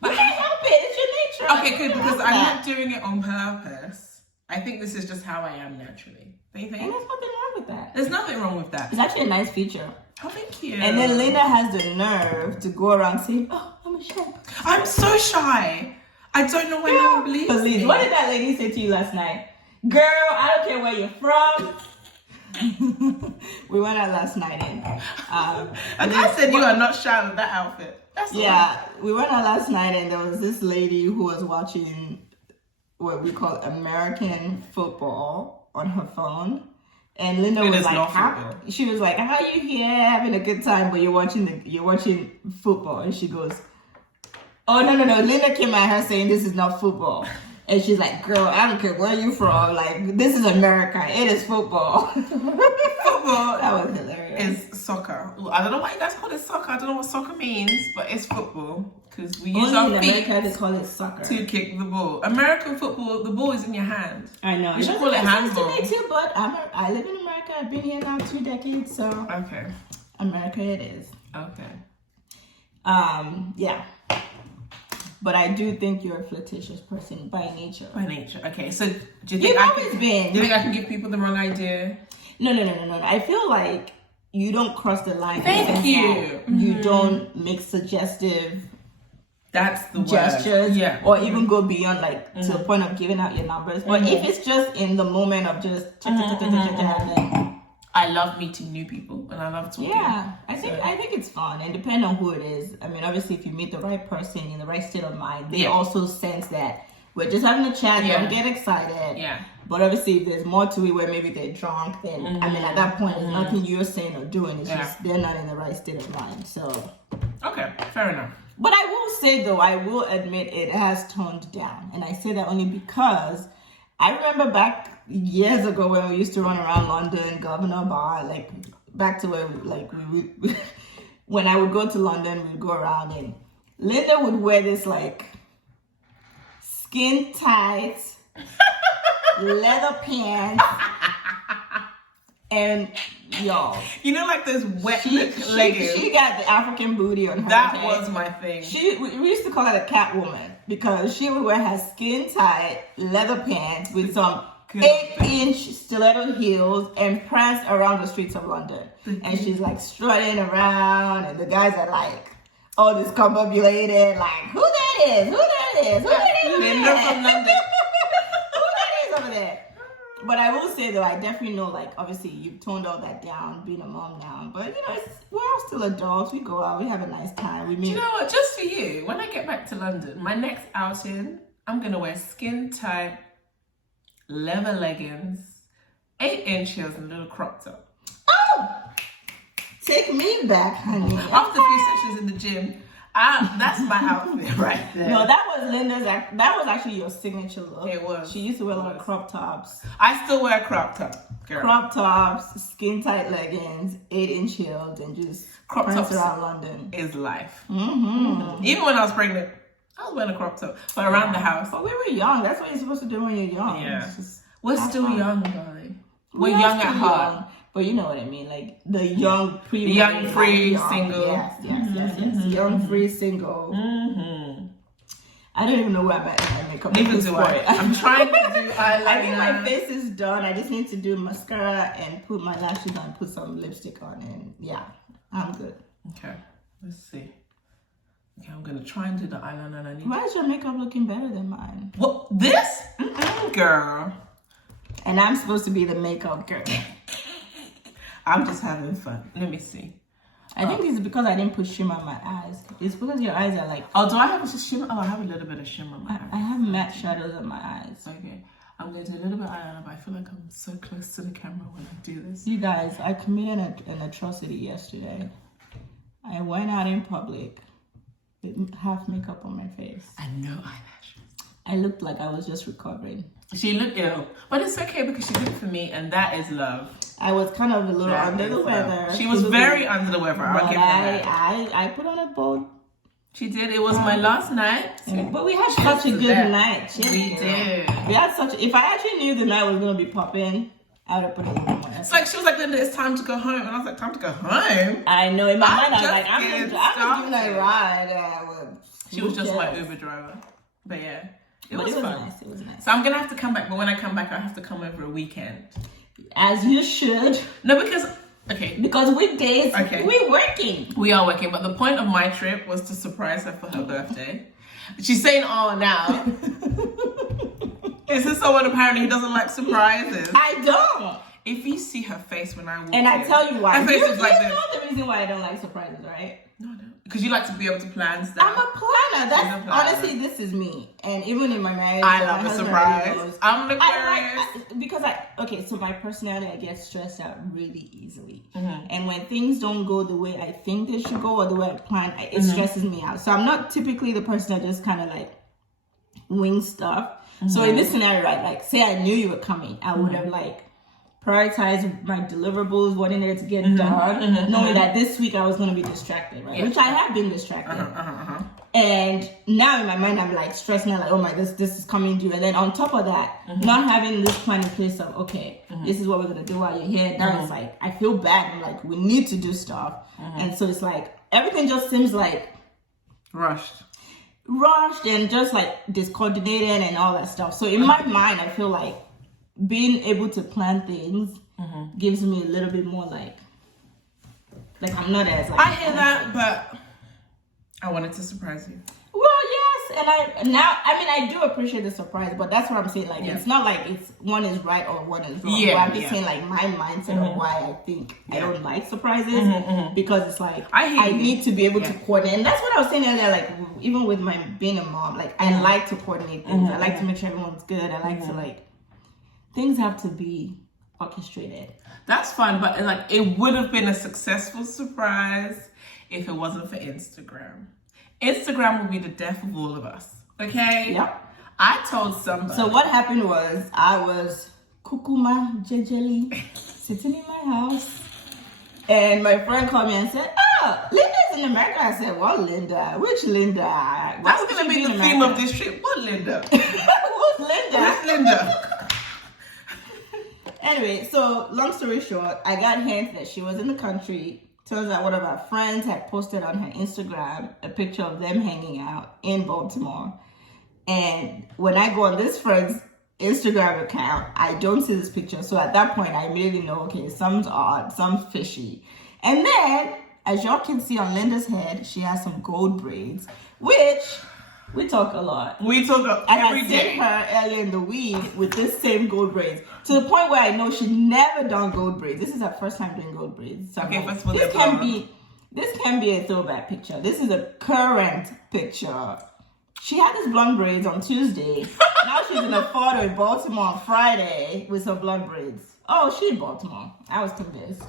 But you can't help it. It's your nature. Okay, good, because I'm not doing it on purpose. I think this is just how I am naturally. Don't you think? And there's nothing wrong with that. There's nothing wrong with that. It's actually a nice feature. Oh, thank you. And then Linda has the nerve to go around saying, "Oh, I'm a shy." I'm so shy. I don't know why no one believes Please, me. what did that lady say to you last night? Girl, I don't care where you're from. We went out last night and a guy said you are not shy with that outfit. That's we went out last night and there was this lady who was watching what we call American football on her phone. And Linda was like, she was like, how are you here having a good time, but you're watching football? And she goes, oh, no. Linda came at her saying this is not football. And she's like, girl, I don't care where you from. Like, this is America. It is football. Football. That was hilarious. It's soccer. I don't know why you guys call it soccer. I don't know what soccer means, but it's football. Because we use Only our in feet America, they call it soccer. to kick the ball. American football, the ball is in your hand. I know. You should call it handball. To me too, but I live in America. I've been here now 2 decades, so Okay. America it is. Okay. Yeah. But I do think you're a flirtatious person by nature. By nature. Okay, so do you think You've always been. Do you think I can give people the wrong idea? No. I feel like you don't cross the line. Thank you. You don't make suggestive That's the gestures, word. Yeah. or even go beyond to the point of giving out your numbers. But if it's just in the moment of just then I love meeting new people and I love talking. yeah, I think it's fun, and depending on who it is. I mean, obviously, if you meet the right person in the right state of mind, they also sense that we're just having a chat. Don't get excited. Yeah. But obviously, if there's more to it, where maybe they're drunk, then I mean, at that point, there's nothing you're saying or doing. It's just they're not in the right state of mind. So. Okay, fair enough. But I will say, though, I will admit it has toned down. And I say that only because I remember back years ago when we used to run around London, Governor Bar, like back to where we when I would go to London, we'd go around and Linda would wear this like skin tight leather pants and y'all. You know, like those wet leggings. She got the African booty on her. That was my thing. We used to call her the Catwoman because she would wear her skin tight leather pants with some 8-inch stiletto heels and prance around the streets of London. And she's like strutting around, and the guys are like all discombobulated, like, who that is? Who that is? Who that is? Linda from London. Who that is over there? But I will say, though, I definitely know, like, obviously, you've toned all that down, being a mom now. But, you know, we're all still adults. We go out. We have a nice time. We meet. Do you know what? Just for you, when I get back to London, my next outing, I'm going to wear skin-tight leather leggings, 8-inch heels, and a little crop top. Oh! Take me back, honey. After a few sessions in the gym, that's my outfit right there. No, that was Linda's. That was actually your signature look. It was. She used to wear a lot of crop tops. I still wear crop top, girl. Crop tops, skin tight leggings, 8-inch heels, and just Crop prance tops around London. is life. Mm-hmm. Even when I was pregnant, I was wearing a crop top, but around the house. But we were young. That's what you're supposed to do when you're young. Yeah. We're still young, darling. We're We are young still at heart. young, but you know what I mean, like the young pre, Young, free, single. Yes. Young, free, single. Mm-hmm. I don't even know where I'm at in my makeup. Neither do I. I'm trying to do eyeliner. I think my face is done. I just need to do mascara and put my lashes on, put some lipstick on, and yeah, I'm good. Okay, let's see. Okay, I'm gonna try and do the eyeliner. And I need. Why is your makeup looking better than mine? What? This? Mm-mm, girl. And I'm supposed to be the makeup girl. I'm just having fun. Let me see. I think it's because I didn't put shimmer on my eyes. It's because your eyes are like... Oh, do I have a shimmer? Oh, I have a little bit of shimmer on my eyes. I have matte shadows on my eyes. Okay. I'm going to do a little bit of eyeliner, but I feel like I'm so close to the camera when I do this. You guys, I committed an atrocity yesterday. I went out in public with half makeup on my face. And no eyelashes. I looked like I was just recovering. She looked ill, but it's okay because she did it for me, and that is love. I was kind of a little under the weather. She was very under the weather. I'll give her that. I put on a boat. She did. It was my last night. But we had such a good night. We did. We had if I actually knew the night was going to be popping, I would have put it in more. It's like, she was like, Linda, it's time to go home. And I was like, time to go home? I know. In my mind, I was like, I'm just just giving her a ride. She was just my Uber driver. But yeah. It was fun. Nice. It was nice. So I'm going to have to come back. But when I come back, I have to come over a weekend. As you should. No, because... Okay. Because weekdays, we're working. We are working. But the point of my trip was to surprise her for her birthday. She's saying, oh, now. Is this someone apparently who doesn't like surprises? I don't. If you see her face when I walk and I tell you why. Her face is like this. You know the reason why I don't like surprises, right? No, I don't. Because you like to be able to plan stuff. I'm a planner. That's honestly, this is me. And even in my marriage, I love a surprise. I'm the Aquarius. So my personality, I get stressed out really easily. Mm-hmm. And when things don't go the way I think they should go or the way I plan, it stresses me out. So I'm not typically the person that just kind of like wing stuff. So in this scenario, right, like say I knew you were coming, I would have like prioritized my deliverables, what I needed to get done, knowing that this week I was going to be distracted, right? Which I have been distracted. And now in my mind, I'm like stressing out, like, oh my, this is coming due. And then on top of that, not having this plan in place of, okay, this is what we're going to do while you're here. Now it's like, I feel bad. I'm like, we need to do stuff. And so it's like, everything just seems like rushed and just like discoordinated and all that stuff. So in my mind, I feel like being able to plan things gives me a little bit more like I'm not as like. I hear that, but I wanted to surprise you. Well, yes, and I do appreciate the surprise, but that's what I'm saying. Like, it's not like it's one is right or one is wrong. But I'm just saying like my mindset of why I think I don't like surprises because it's like I need to be able to coordinate, and that's what I was saying earlier. Like even with my being a mom, like I like to coordinate things. I like to make sure everyone's good. I like to like things have to be orchestrated. That's fine, but like it would have been a successful surprise if it wasn't for Instagram. Instagram will be the death of all of us. Okay? Yep. I told somebody. So what happened was I was kukuma jejeli sitting in my house, and my friend called me and said, "Oh, Linda's in America." I said, "What Linda? Which Linda? That's gonna be the theme of this trip. What Linda? Who's Linda? Who's Linda?" Anyway, so long story short, I got hints that she was in the country. Turns out one of our friends had posted on her Instagram a picture of them hanging out in Baltimore. And when I go on this friend's Instagram account, I don't see this picture. So at that point, I immediately know, okay, something's odd, something's fishy. And then, as y'all can see on Linda's head, she has some gold braids, which we talk a lot. We talk every day. I had seen her earlier in the week with this same gold braids, to the point where I know she'd never done gold braids. This is her first time doing gold braids. So okay, like, first of all, this can be a throwback picture. This is a current picture. She had these blonde braids on Tuesday. Now she's in a photo in Baltimore on Friday with some blonde braids. Oh, she in Baltimore. I was convinced.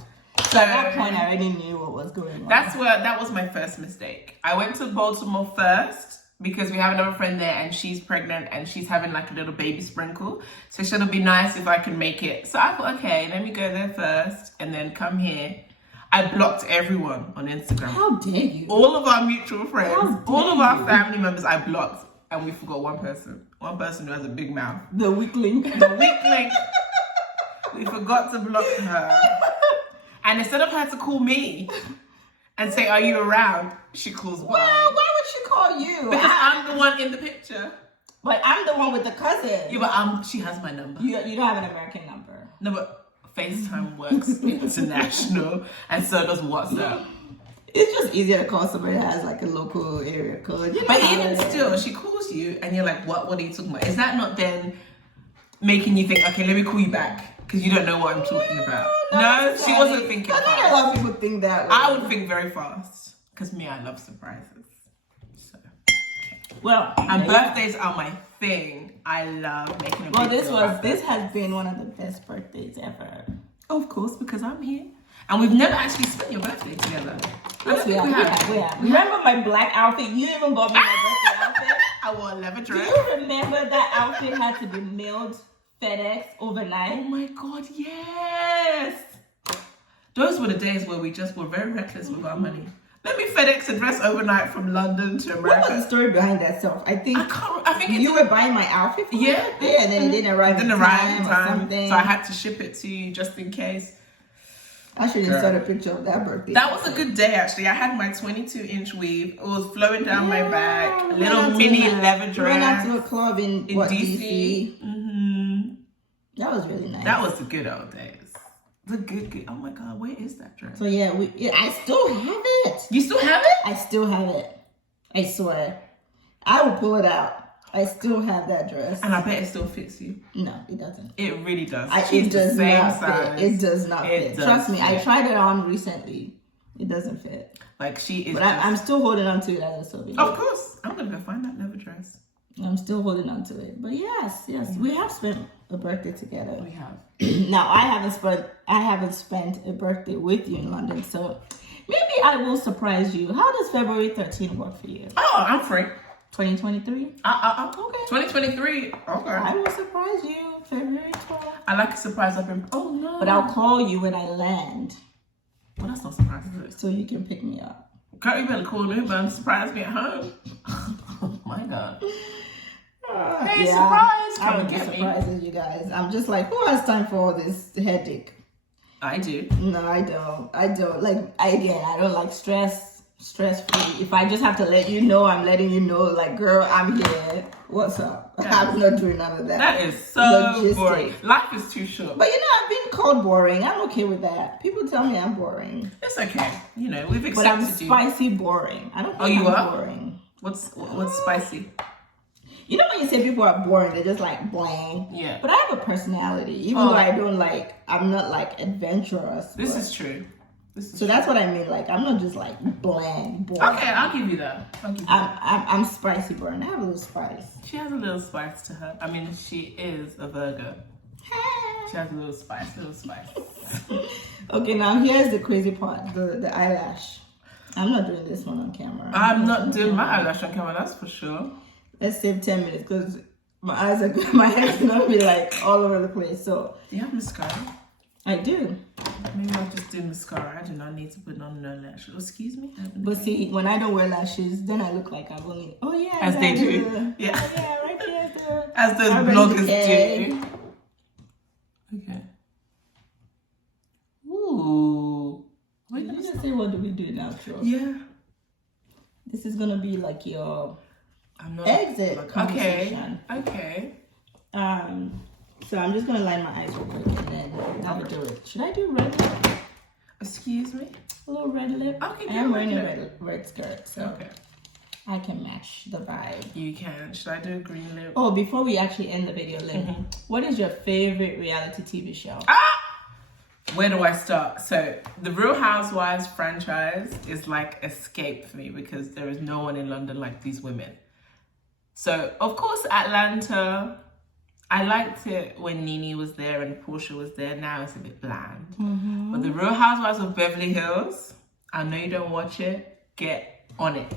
So at that point, I already knew what was going on. That was my first mistake. I went to Baltimore first because we have another friend there and she's pregnant and she's having like a little baby sprinkle. So she said it'd be nice if I can make it. So I thought, okay, let me go there first and then come here. I blocked everyone on Instagram. How dare you? All of our mutual friends, all of our family members I blocked. And we forgot one person. One person who has a big mouth. The weakling. We forgot to block her. And instead of her to call me and say, "Are you around?" she calls me. Well, why would she call you? Because I'm the one in the picture. But I'm the one with the cousin. Yeah, but she has my number. You don't have an American number. No, but FaceTime works international, and so does WhatsApp. It's just easier to call somebody that has like a local area code. You know, but even still, she calls you, and you're like, "What? What are you talking about?" Is that not then making you think, "Okay, let me call you back"? Because you don't know what I'm talking about. No, she wasn't thinking fast. I think a lot of people think that way. I would think very fast. Because me, I love surprises. So, okay. Well, and birthdays are my thing. I love making a this has been one of the best birthdays ever. Of course, because I'm here. And we've never actually spent your birthday together. Yes, we have. Remember my black outfit? You even bought me my birthday outfit. I wore a leather dress. Do you remember that outfit had to be mailed FedEx overnight? Oh my God, yes. Those were the days where we just were very reckless with our money. Let me FedEx a dress overnight from London to America. What was the story behind that stuff? I think you were buying my outfit for me, and then it didn't arrive in time or something. So I had to ship it to you just in case. I should insert a picture of that birthday. That was a good day, actually. I had my 22-inch weave. It was flowing down my back. A little mini leather dress. We went out to a club in DC. Mm-hmm. That was really nice. That was the good old days. The good. Oh my God, where is that dress? So yeah, I still have it. You still have it? I still have it. I swear. I will pull it out. I still have that dress. And I bet it still fits you. No, it doesn't. It really does. It does not fit. It does not fit. Trust me, I tried it on recently. It doesn't fit. Like she is. But I'm still holding on to it as a souvenir. Of course. I'm going to go find that leather dress. I'm still holding on to it. But yes. We have spent a birthday together. We have. Now, I haven't spent a birthday with you in London, so maybe I will surprise you. How does February 13th work for you? Oh, I'm free. 2023? Okay. 2023. Okay. I will surprise you February 12th. I like a surprise up in. Oh no. But I'll call you when I land. Well, that's not surprising, is it? So you can pick me up. Girl, you better call me and surprise me at home. Oh my God. Hey, surprise! Come and get me. Surprises, you guys. I'm just like, who has time for all this headache? I do. No, I don't. I don't. Like, I don't like stress free. If I just have to let you know, I'm letting you know, like, girl, I'm here. What's up? I'm not doing none of that. That is so boring. Life is too short. But I've been called boring. I'm okay with that. People tell me I'm boring. It's okay. We've accepted you. But I'm spicy boring. I don't think I'm boring. What's spicy? You know when you say people are boring, they're just like bland. Yeah. But I have a personality, even though I'm not like adventurous. This is true. So that's what I mean. Like, I'm not just like bland, boring. Okay, I'll give you that. I'm spicy boring. I have a little spice. She has a little spice to her. I mean, she is a Virgo. She has a little spice. Okay, now here's the crazy part. The eyelash. I'm not doing this one on camera. I'm not doing my eyelash on camera, that's for sure. Let's save 10 minutes because my head's gonna be like all over the place. So do you have mascara? I do. Maybe I'll just do mascara. I do not need to put on no lashes. Excuse me? But see, when I don't wear lashes, then I look like I've only... Oh, yeah. As they do. Yeah. Oh, yeah, right there. As those bloggers do. Okay. Ooh. Wait, let me just say, what do we do now, Tro? Yeah. This is going to be like your exit conversation. Okay. So I'm just going to line my eyes real quick and then that'll do it. Should I do red lip? Excuse me? A little red lip? Okay, I am wearing a red skirt, so okay. I can match the vibe. You can. Should I do a green lip? Oh, before we actually end the video, Lynn, what is your favorite reality TV show? Where do I start? So the Real Housewives franchise is like escape for me because there is no one in London like these women. So of course Atlanta, I liked it when Nene was there and Portia was there. Now it's a bit bland. But the Real Housewives of Beverly Hills, I know you don't watch it, get on it.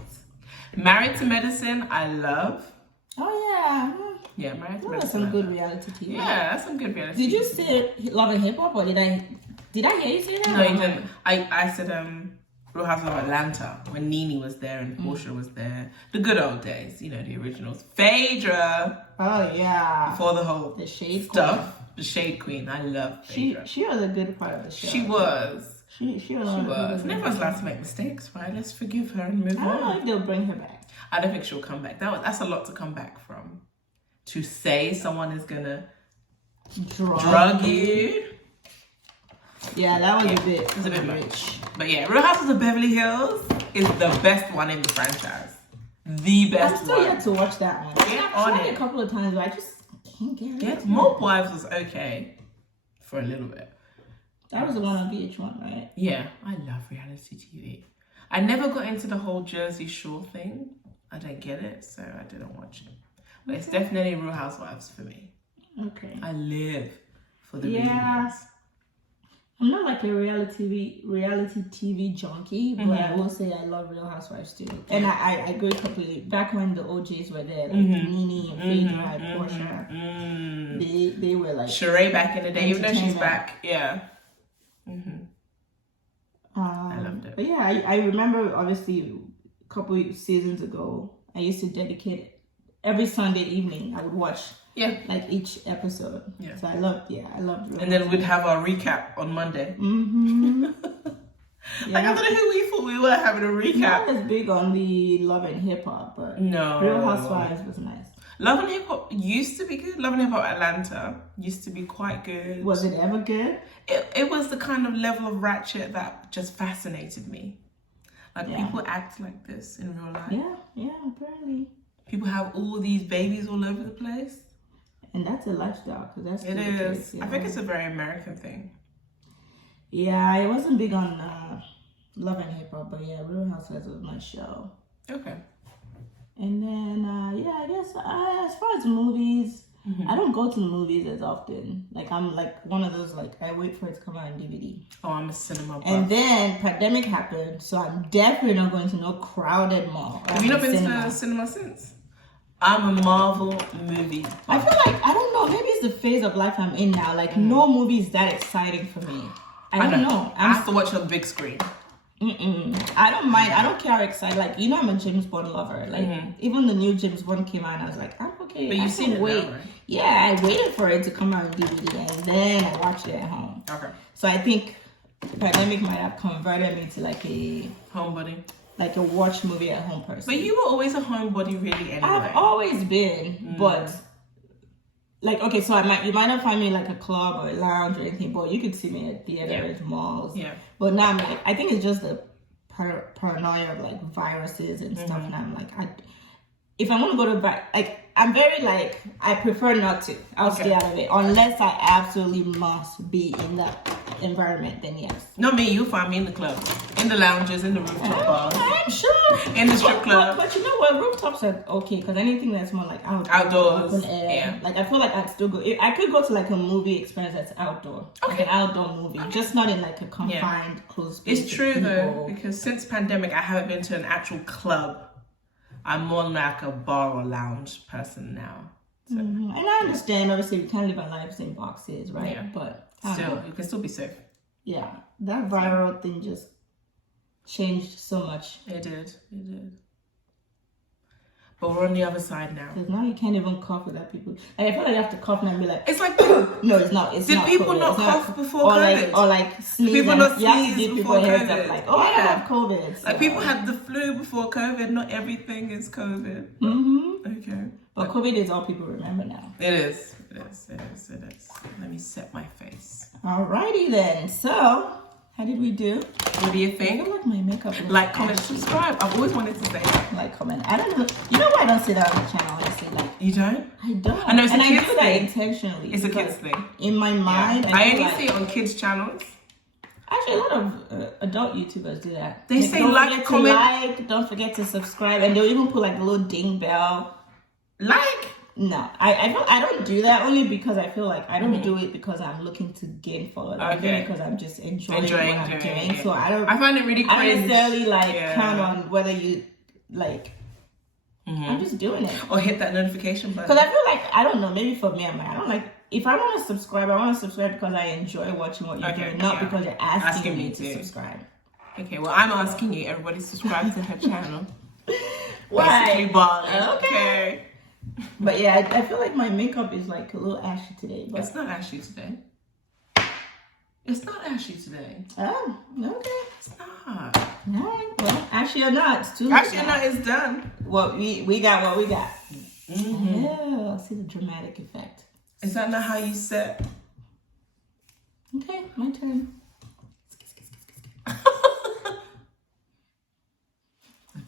Married to Medicine, I love. Oh yeah. Yeah, Married to Medicine. That's some good reality TV. Yeah, that's some good reality TV. Did you say Love and Hip Hop or did I hear you say that? No, you didn't. I said Real Housewives of Atlanta when Nene was there and Portia was there. The good old days, the originals. Phaedra. Oh yeah. Before the whole shade stuff. Queen. The Shade Queen. I love Phaedra. She was a good part of the show. She was. She was. Never's allowed to make mistakes, right? Let's forgive her and move on. I don't know if they'll bring her back. I don't think she'll come back. That's a lot to come back from. To say someone is gonna drug you. Yeah, that was a bit much. But yeah, Real Housewives of Beverly Hills is the best one in the franchise. The best one. I'm still yet to watch that one. Get on it. A couple of times, but I just can't get it. Mob Wives was okay for a little bit. That was the one on VH1, right? Yeah, I love reality TV. I never got into the whole Jersey Shore thing. I don't get it, so I didn't watch it. But it's definitely Real Housewives for me. Okay. I live for the reunions. I'm not like a reality TV junkie, but I will say I love Real Housewives too. And I agree completely. Back when the OJs were there, like Nene and Phaedra and Portia, they were like Sheree back in the day, even though she's back. Yeah. I loved it. But yeah, I remember obviously a couple of seasons ago, I used to dedicate every Sunday evening. I would watch like each episode. Yeah. So I loved and then we'd have our recap on Monday. Like, I don't know who we thought we were having a recap. Not as big on the Love and Hip Hop, but no. Real Housewives was nice. Love and Hip Hop used to be good. Love and Hip Hop Atlanta used to be quite good. Was it ever good? It was the kind of level of ratchet that just fascinated me. Like, people act like this in real life. Yeah, apparently. People have all these babies all over the place. And that's a lifestyle, because that's it is. I think it's a very American thing. Yeah, I wasn't big on Love and Hip Hop, but yeah, Real Housewives was my show. Okay. And then, I guess as far as movies, I don't go to the movies as often. Like, I'm like one of those, like, I wait for it to come out on DVD. Oh, I'm a cinema buff. And then pandemic happened, so I'm definitely not going to no crowded mall. Have you not been to the cinema since? I'm a Marvel movie. I feel like, I don't know, maybe it's the phase of life I'm in now. Like, no movie is that exciting for me. I don't know. I have to watch it on the big screen. I don't mind. I don't care how excited. Like, you know, I'm a James Bond lover. Like, even the new James Bond came out, and I was like, I'm okay. But you've seen it wait. now, right? Yeah, I waited for it to come out on DVD, and then I watched it at home. Okay. So I think the pandemic might have converted me to like a homebody, like a watch movie at home person. But you were always a homebody, really. Anyway, I've always been, but. Like, okay, so you might not find me in like a club or a lounge or anything, but you could see me at theaters, malls. Yeah. But now I'm like, I think it's just the paranoia of like viruses and stuff. And I'm like, if I want to go to, like, I'm very like, I prefer not to. I'll stay out of it. Unless I absolutely must be in that environment, then yes. Not me, you'll find me in the club, in the lounges, in the rooftop bars. I'm sure. In the strip club. But you know what? Rooftops are okay because anything that's more like outdoors, open air. Yeah. Like, I feel like I'd still go. I could go to like a movie experience that's outdoor. Okay. Like an outdoor movie. Just not in like a confined, closed space. It's true though, because since pandemic, I haven't been to an actual club. I'm more like a bar or lounge person now. So. And I understand, obviously, we can't live our lives in boxes, right? Yeah. But still, you can still be safe. Yeah, that viral thing just changed so much. It did. But we're on the other side now. Because now you can't even cough without people. And I feel like you have to cough now and be like... It's like... No, it's not. It's did not people COVID. not cough before COVID? Or like sneeze. People not you have to sneeze give before people heads COVID. up like, I have COVID. So. Like people had the flu before COVID. Not everything is COVID. Okay. But COVID is all people remember now. It is. Let me set my face. Alrighty then. So... How did we do? What do you think? I feel like my makeup is like, comment, subscribe. I've always wanted to say that. Like, comment. I don't know. You know why I don't say that on the channel? Honestly, like you don't. I don't. I know it's and a I kids do thing. That intentionally. It's a kids thing. In my mind, I only see it on kids' channels. Actually, a lot of adult YouTubers do that. They say like, comment, don't forget to subscribe, and they'll even put like a little ding bell. Like. No, I don't do that only because I feel like I don't do it because I'm looking to gain followers. I do it because I'm just enjoying what I'm doing. So I find it really cringe. I don't necessarily count on whether you like. I'm just doing it. Or hit that notification button. Because I feel like I don't know. Maybe for me, I don't like. If I want to subscribe, I want to subscribe because I enjoy watching what you're doing, not because you're asking me to subscribe. Okay, well I'm asking you. Everybody subscribe to her channel. Why? Basically, Bali. Okay. But yeah, I feel like my makeup is like a little ashy today. But it's not ashy today. It's not ashy today. Oh, okay. It's not. All right. Well, ashy or not, it's too late. Ashy or not, it's done. What we got what we got. Yeah, see the dramatic effect. Is that not how you set? Okay, my turn.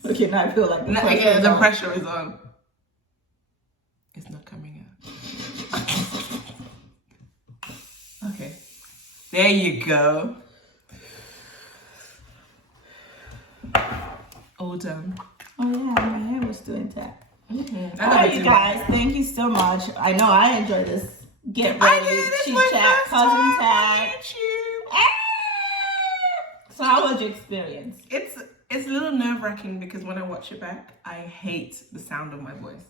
Okay, now I feel like the pressure is on. It's not coming out. Okay. There you go. All done. Oh yeah, my hair was still intact. Alright, you guys, thank you so much. I know I enjoyed this. Get ready, chit chat, cousin tag. So how was your experience? It's a little nerve-wracking because when I watch it back, I hate the sound of my voice.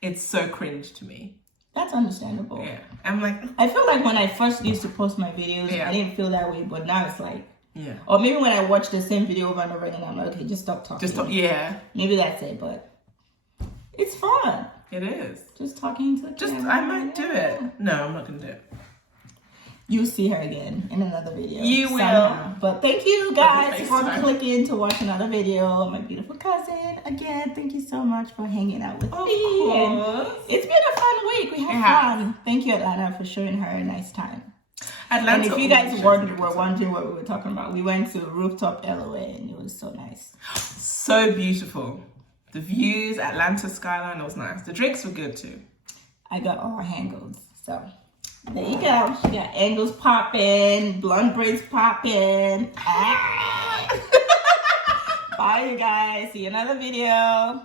It's so cringe to me. That's understandable. Yeah. I'm like... I feel like when I first used to post my videos, I didn't feel that way, but now it's like... Yeah. Or maybe when I watch the same video over and over again, I'm like, okay, just stop talking. Yeah. Maybe that's it, but... It's fun. It is. Just talking to the camera. I might do it. No, I'm not going to do it. You'll see her again in another video. You will. But thank you guys for clicking to watch another video. My beautiful cousin. Again, thank you so much for hanging out with me. And it's been a fun week. We had fun. Thank you, Atlanta, for showing her a nice time. Atlanta. And if you guys were wondering what we were talking about, we went to Rooftop LOA and it was so nice. So beautiful. The views, Atlanta skyline, it was nice. The drinks were good too. I got all angles, so... There you go. She got angles popping, blonde braids popping. Bye, you guys. See you in another video.